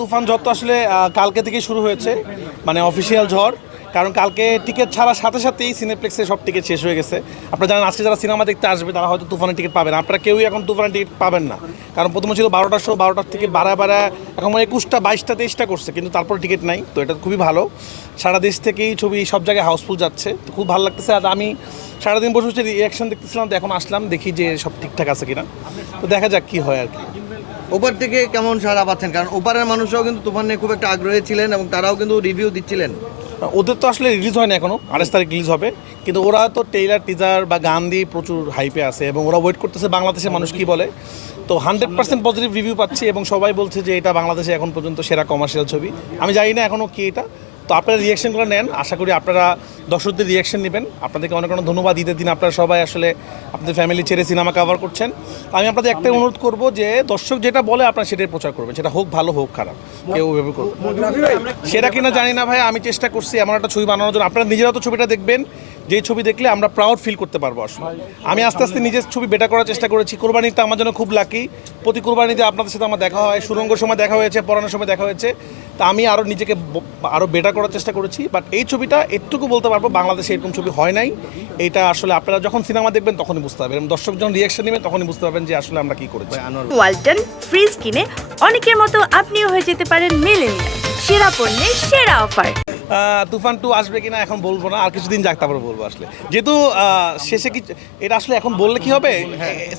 তুফান ঝড় তো আসলে কালকে থেকেই শুরু হয়েছে, মানে অফিসিয়াল ঝড়। কারণ কালকে টিকিট ছাড়ার সাথে সাথেই সিনেপ্লেক্সে সব টিকিট শেষ হয়ে গেছে। আপনারা জানেন আজকে যারা সিনেমা দেখতে আসবে তারা হয়তো তুফানের টিকিট পাবেন, আপনারা কেউই এখন তুফানের টিকিট পাবেন না। কারণ প্রথমে ছিল 12টার শো, 12টার থেকে বাড়া এখন 21টা 22টা 23টা করছে, কিন্তু তারপর টিকিট নাই। তো এটা খুবই ভালো, সারা দেশ থেকেই ছবি সব জায়গায় হাউসফুল যাচ্ছে, তো খুব ভালো লাগতেছে। আর আমি সারাদিন বসে বসে রিয়াকশন দেখতেছিলাম, তো এখন আসলাম দেখি যে সব ঠিকঠাক আছে কিনা, তো দেখা যাক কী হয় আর কি। ওপার থেকে কেমন সাড়া পাচ্ছেন? কারণ ওপারের মানুষরাও কিন্তু তুফান নিয়ে খুব একটা আগ্রহী ছিলেন এবং তারাও কিন্তু রিভিউ দিচ্ছিলেন। ওদের তো আসলে রিলিজ হয় না এখনও, 28 তারিখ রিলিজ হবে, কিন্তু ওরা তো ট্রেইলার টিজার বা গান দিয়ে প্রচুর হাইপে আছে এবং ওরা ওয়েট করতেছে বাংলাদেশের মানুষ কী বলে। তো 100% পজিটিভ রিভিউ পাচ্ছি এবং সবাই বলছে যে এটা বাংলাদেশে এখন পর্যন্ত সেরা কমার্শিয়াল ছবি। আমি জানি না এখনও কি এটা, তো আপনারা রিয়াকশনগুলো নেন, আশা করি আপনারা দর্শকদের রিয়াকশন নেবেন। আপনাদেরকে অনেক অনেক ধন্যবাদ। ঈদের দিন আপনারা সবাই আসলে আপনাদের ফ্যামিলি ছেড়ে সিনেমা কভার করছেন। আমি আপনাদের একটাই অনুরোধ করব যে দর্শক যেটা বলে আপনারা সেটাই প্রচার করবেন, সেটা হোক ভালো হোক খারাপ, কেউ ভেবে করবেন সেটা কিনা জানি না ভাই। আমি চেষ্টা করছি এমন একটা ছবি বানানোর জন্য, আপনারা নিজেরা তো ছবিটা দেখবেন, যেই ছবি দেখলে আমরা প্রাউড ফিল করতে পারবো। আসলে আমি আস্তে আস্তে নিজের ছবি বেটার করার চেষ্টা করেছি। কোরবানিটা আমার জন্য খুব লাকি, প্রতি কোরবানিতে আপনাদের সাথে আমার দেখা হয়, সুরঙ্গর সময় দেখা হয়েছে, পড়ানোর সময় দেখা হয়েছে। তা আমি আরও নিজেকে আরও বেটার করার চেষ্টা করেছি। বাট এই ছবিটা এটুকু বলতে পারবো, বাংলাদেশে এরকম ছবি হয় নাই। এইটা আসলে আপনারা যখন সিনেমা দেখবেন তখনই বুঝতে পারবেন, এবং দর্শক যখন রিয়াকশন নেবেন তখনই বুঝতে পারবেন যে আসলে আমরা কী করেছি। ওয়ালটন ফ্রিজ কিনে অনেকের মতো আপনিও হয়ে যেতে পারেন মিলেনিয়াল। সেরা পণ্যের সেরা অফার। তুফান 2 আসবে কিনা এখন বলবো না, আর কিছুদিন যাক তারপরে বলবো। আসলে যেহেতু শেষে কি এটা আসলে এখন বললে কি হবে,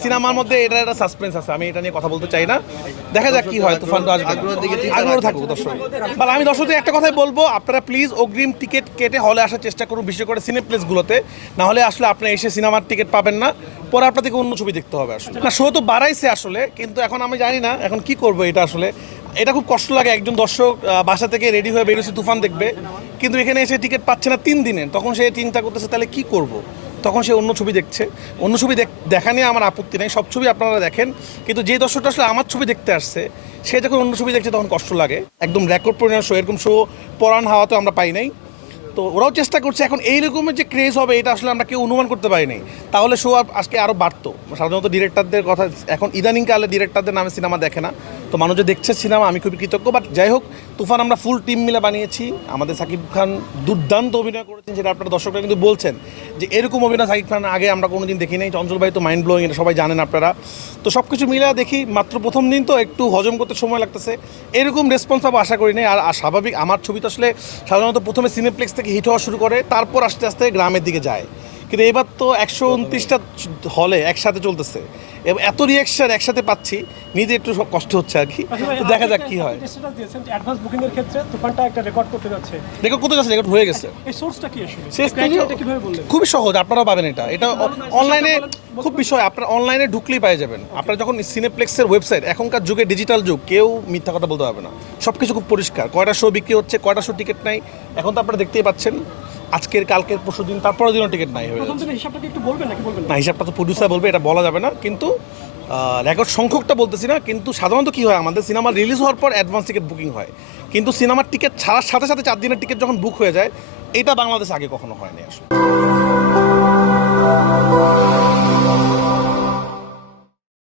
সিনেমার মধ্যে এটা একটা সাসপেন্স আছে, আমি এটা নিয়ে কথা বলতে চাই না। দেখা যাক কি হয়। তুফান 2 আসবে, আগ্রহ থাকুক দর্শক। বা আমি দর্শকদের একটা কথাই বলবো, আপনারা প্লিজ অগ্রিম টিকিট কেটে হলে আসার চেষ্টা করুন, বিশেষ করে সিনেপ্লেক্সগুলোতে। না হলে আসলে আপনি এসে সিনেমার টিকিট পাবেন না, পরে আপনাদেরকে অন্য ছবি দেখতে হবে। আসলে না, শো তো বাড়াইছে আসলে, কিন্তু এখন আমি জানি না এখন কি করবো। এটা আসলে এটা খুব কষ্ট লাগে, একজন দর্শক বাসা থেকে রেডি হয়ে বেরোচ্ছে তুফান দেখবে, কিন্তু এখানে এসে টিকিট পাচ্ছে না 3 দিনের, তখন সে চিন্তা করতেছে তাহলে কি করব। তখন সে অন্য ছবি দেখছে। অন্য ছবি দেখা নিয়ে আমার আপত্তি নেই, সব ছবি আপনারা দেখেন, কিন্তু যে দর্শকটা আসলে আমার ছবি দেখতে আসছে সে যখন অন্য ছবি দেখছে তখন কষ্ট লাগে। একদম রেকর্ড পরিমাণ শো, এরকম শো পরান হাওয়াতে আমরা পাই নাই। তো ওরাও চেষ্টা করছে, এখন এই রকমের যে ক্রেজ হবে এটা আসলে আমরা কেউ অনুমান করতে পারিনি। তাহলে শো আজকে আরও বাড়তো। সাধারণত ডিরেক্টরদের কথা, এখন ইদানিংকালে ডিরেক্টরদের নামে সিনেমা দেখে না, তো মানুষ যে দেখছে সিনেমা, আমি খুবই কৃতজ্ঞ। বাট যাই হোক, তুফান আমরা ফুল টিম মিলে বানিয়েছি। আমাদের সাকিব খান দুর্দান্ত অভিনয় করেছেন, যেটা আপনারা দর্শকরা কিন্তু বলছেন যে এরকম অভিনয় সাকিব খান আগে আমরা কোনোদিন দেখি নাই। চঞ্চল ভাই তো মাইন্ড ব্লোয়িং, এটা সবাই জানেন আপনারা। তো সব কিছু মিলে দেখি, মাত্র প্রথম দিন তো একটু হজম করতে সময় লাগতেছে, এরকম রেসপন্স পাবো আশা করি নাই। আর স্বাভাবিক, আমার ছবি তো আসলে সাধারণত প্রথমে সিনেপ্লেক্স থেকে হিট হওয়া শুরু করে, তারপর আস্তে আস্তে গ্রামের দিকে যায়। কিন্তু এবার তো 129টা হলে একসাথে চলতেছে, এত রিয়াকশন একসাথে পাচ্ছি, নিজে একটু কষ্ট হচ্ছে আর কি। তো দেখা যাক কি হয়। অ্যাডভান্স বুকিং এর ক্ষেত্রে তুফানটা একটা রেকর্ড করতে যাচ্ছে, রেকর্ড হয়ে গেছে। এই সোর্সটা কি আসলে? এটা কিভাবে বললেন? খুবই সহজ, আপনারাও পাবেন এটা অনলাইনে। খুব বিষয়, আপনারা অনলাইনে ঢুকলেই পেয়ে যাবেন। আপনারা যখন সিনেপ্লেক্সের ওয়েবসাইট, এখনকার যুগে ডিজিটাল যুগ, কেউ মিথ্যা কথা বলতে পারবে না, সব কিছু খুব পরিষ্কার। কয়টা শো বিক্রি হচ্ছে, কয়টা শো টিকিট নাই, এখন তো আপনারা দেখতেই পাচ্ছেন। আজকের, কালকের, পরশু দিন, তারপরের দিনও টিকিট নাই হয়ে যাচ্ছে। হিসাবটা একটু বলবেন নাকি? বলবেন না, হিসাবটা তো প্রডিউসার বলবে, এটা বলা যাবে না। কিন্তু রেকর্ড সংখ্যকটা বলতেছি না। কিন্তু সাধারণত কী হয়, আমাদের সিনেমা রিলিজ হওয়ার পর অ্যাডভান্স টিকিট বুকিং হয়, কিন্তু সিনেমার টিকিট ছাড়ার সাথে সাথে 4 দিনের টিকিট যখন বুক হয়ে যায়, এটা বাংলাদেশে আগে কখনো হয়নি আসলে।